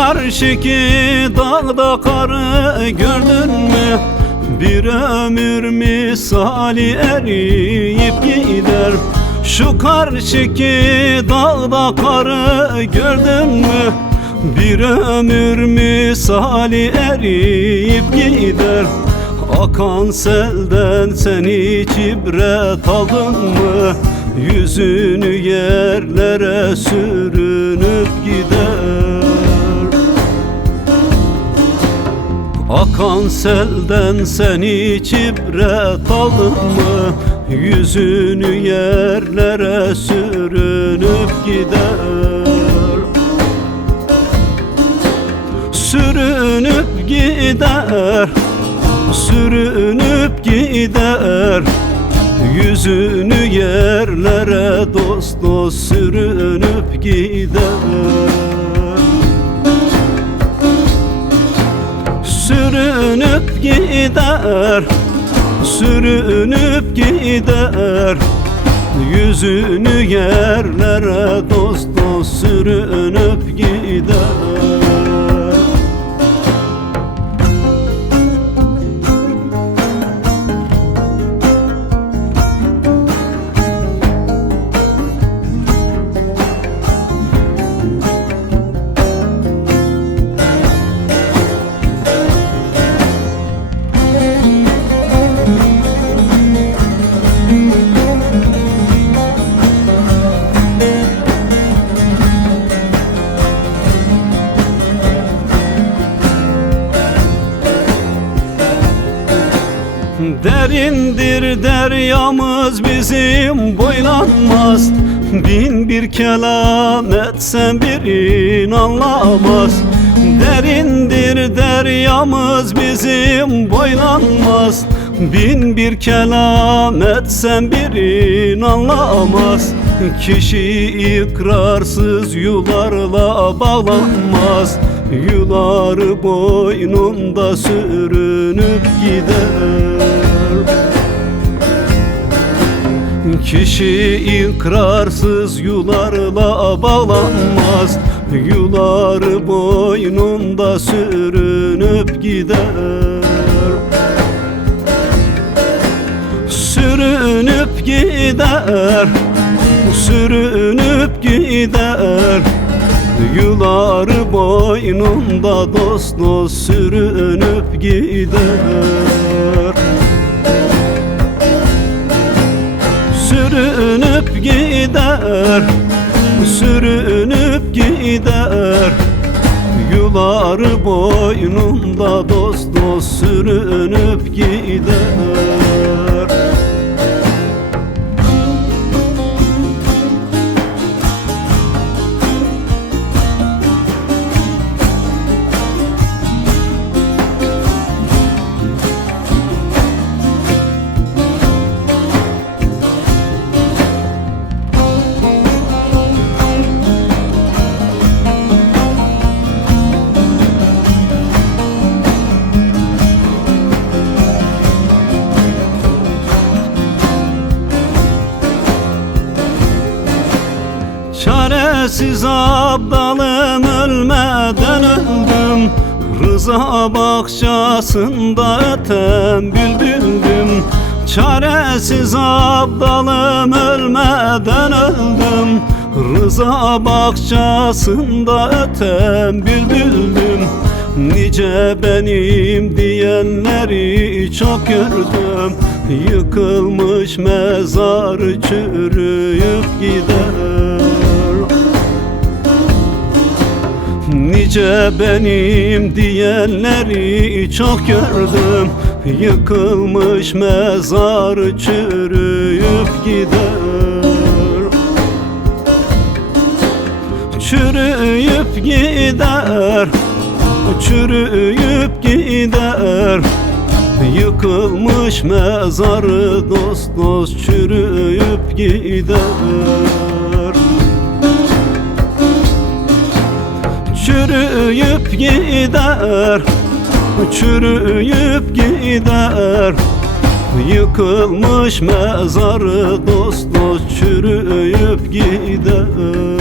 karşıki dağda karı gördün mü? Bir ömür misali eriyip gider. Şu karşıki dağda karı gördün mü? Bir ömür misali eriyip gider. Akan selden sen hiç ibret aldın mı? Yüzünü yerlere sürünüp gider. Akan selden sen hiç ibret aldın mı? Yüzünü yerlere sürünüp gider. Sürünüp gider, sürünüp gider. Yüzünü yerlere dost dost sürünüp gider. Sürünüp gider, sürünüp gider. Yüzünü yerlere dost dost sürünüp gider. Derindir deryamız bizim boylanmaz. Bin bir kelam etsen birin anlamaz. Derindir deryamız bizim boylanmaz. Bin bir kelam etsen birin anlamaz. Kişi ikrarsız yularla bağlanmaz. Yuları boynunda sürünüp gider. Kişi ikrarsız yularla bağlanmaz. Yuları boynunda sürünüp gider. Sürünüp gider, sürünüp gider. Yuları boynunda dost dost sürünüp gider. Sürünüp gider, sürünüp gider. Yuları boynunda dost dost sürünüp gider. Çaresiz abdalım ölmeden öldüm. Rıza bahçesinde öten bülbüldüm. Çaresiz abdalım ölmeden öldüm. Rıza bahçesinde öten bülbüldüm. Nice benim diyenleri çok gördüm. Yıkılmış mezarı çürüyüp gider. Nice benim diyenleri çok gördüm. Yıkılmış mezarı çürüyüp gider. Çürüyüp gider, çürüyüp gider. Yıkılmış mezarı dost dost çürüyüp gider. Çürüyüp gider, çürüyüp gider. Yıkılmış mezarı dost dost çürüyüp gider.